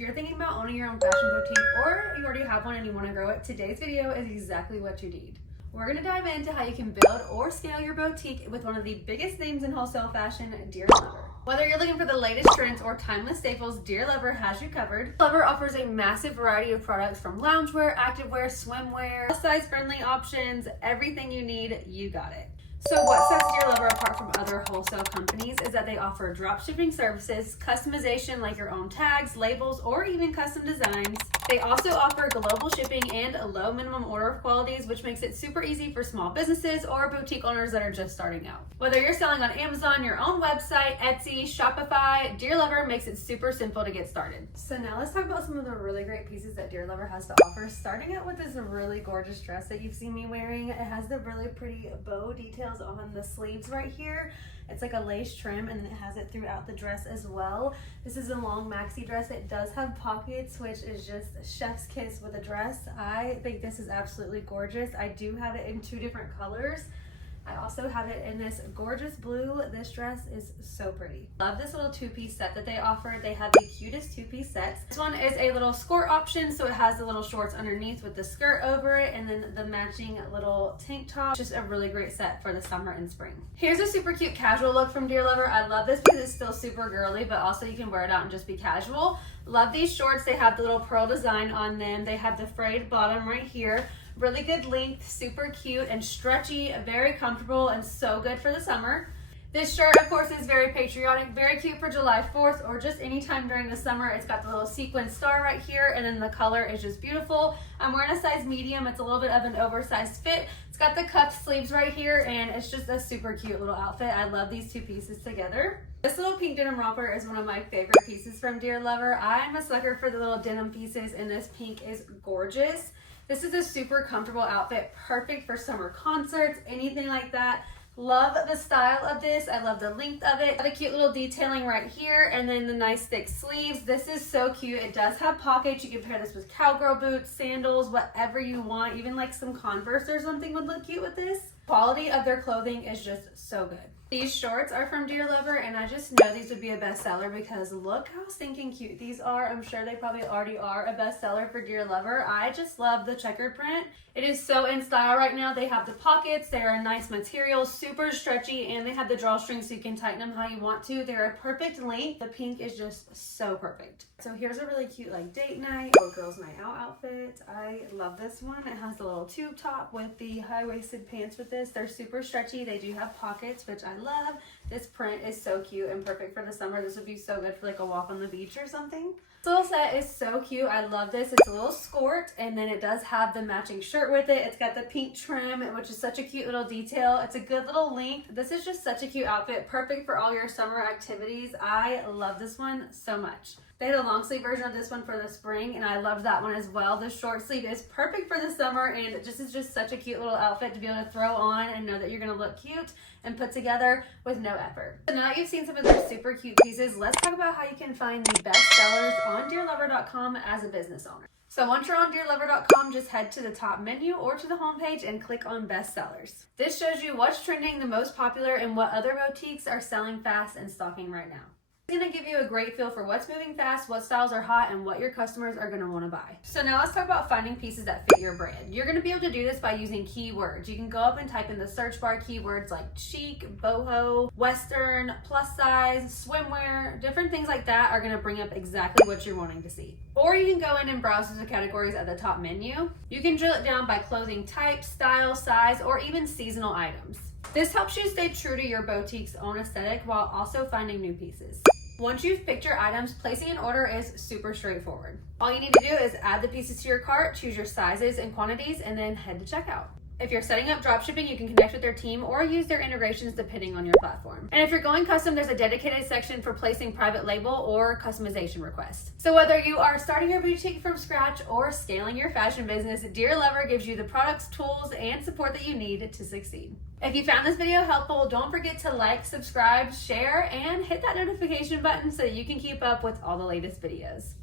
If you're thinking about owning your own fashion boutique or you already have one and you want to grow it, today's video is exactly what you need. We're going to dive into how you can build or scale your boutique with one of the biggest names in wholesale fashion, Dear Lover. Whether you're looking for the latest trends or timeless staples, Dear Lover has you covered. Lover offers a massive variety of products from loungewear, activewear, swimwear, size friendly options, everything you need, you got it. So what sets Dear Lover apart from other wholesale companies is that they offer dropshipping services, customization like your own tags, labels, or even custom designs. They also offer global shipping and a low minimum order qualities, which makes it super easy for small businesses or boutique owners that are just starting out. Whether you're selling on Amazon, your own website, Etsy, Shopify, Dear Lover makes it super simple to get started. So now let's talk about some of the really great pieces that Dear Lover has to offer, starting out with this really gorgeous dress that you've seen me wearing. It has the really pretty bow details on the sleeves right here. It's like a lace trim and it has it throughout the dress as well. This is a long maxi dress. It does have pockets, which is just chef's kiss with a dress. I think this is absolutely gorgeous. I do have it in two different colors. I also have it in this gorgeous blue. This dress is so pretty. Love this little two-piece set that they offer. They have the cutest two-piece sets. This one is a little skirt option, so it has the little shorts underneath with the skirt over it and then the matching little tank top. Just a really great set for the summer and spring. Here's a super cute casual look from Dear Lover. I love this because it's still super girly, but also you can wear it out and just be casual. Love these shorts. They have the little pearl design on them. They have the frayed bottom right here. Really good length, super cute and stretchy, very comfortable and so good for the summer. This shirt, of course, is very patriotic, very cute for July 4th or just anytime during the summer. It's got the little sequin star right here and then the color is just beautiful. I'm wearing a size medium. It's a little bit of an oversized fit. It's got the cuffed sleeves right here and it's just a super cute little outfit. I love these two pieces together. This little pink denim romper is one of my favorite pieces from Dear Lover. I'm a sucker for the little denim pieces and this pink is gorgeous. This is a super comfortable outfit, perfect for summer concerts, anything like that. Love the style of this. I love the length of it. Got a cute little detailing right here and then the nice thick sleeves. This is so cute. It does have pockets. You can pair this with cowgirl boots, sandals, whatever you want. Even like some Converse or something would look cute with this. Quality of their clothing is just so good. These shorts are from Dear Lover and I just know these would be a bestseller because look how stinking cute these are. I'm sure they probably already are a bestseller for Dear Lover. I just love the checkered print. It is so in style right now. They have the pockets, they're a nice material, super stretchy, and they have the drawstrings so you can tighten them how you want to. They're a perfect length. The pink is just so perfect. So here's a really cute like date night or girls night out outfit. I love this one. It has the little tube top with the high-waisted pants with this. They're super stretchy. They do have pockets, which I love. This print is so cute and perfect for the summer. This would be so good for like a walk on the beach or something. This little set is so cute. I love this. It's a little skirt and then it does have the matching shirt with it. It's got the pink trim, which is such a cute little detail. It's a good little length. This is just such a cute outfit, perfect for all your summer activities. I love this one so much. They had a long sleeve version of this one for the spring and I loved that one as well. The short sleeve is perfect for the summer and it just is just such a cute little outfit to be able to throw on and know that you're gonna look cute and put together with no effort. So now that you've seen some of their super cute pieces, let's talk about how you can find the best sellers on dearlover.com as a business owner. So once you're on dearlover.com, just head to the top menu or to the homepage and click on best sellers. This shows you what's trending, the most popular, and what other boutiques are selling fast and stocking right now. It's gonna give you a great feel for what's moving fast, what styles are hot, and what your customers are gonna wanna buy. So now let's talk about finding pieces that fit your brand. You're gonna be able to do this by using keywords. You can go up and type in the search bar keywords like chic, boho, western, plus size, swimwear, different things like that are gonna bring up exactly what you're wanting to see. Or you can go in and browse through the categories at the top menu. You can drill it down by clothing type, style, size, or even seasonal items. This helps you stay true to your boutique's own aesthetic while also finding new pieces. Once you've picked your items, placing an order is super straightforward. All you need to do is add the pieces to your cart, choose your sizes and quantities, and then head to checkout. If you're setting up dropshipping, you can connect with their team or use their integrations depending on your platform. And if you're going custom, there's a dedicated section for placing private label or customization requests. So whether you are starting your boutique from scratch or scaling your fashion business, Dear Lover gives you the products, tools, and support that you need to succeed. If you found this video helpful, don't forget to like, subscribe, share, and hit that notification button so you can keep up with all the latest videos.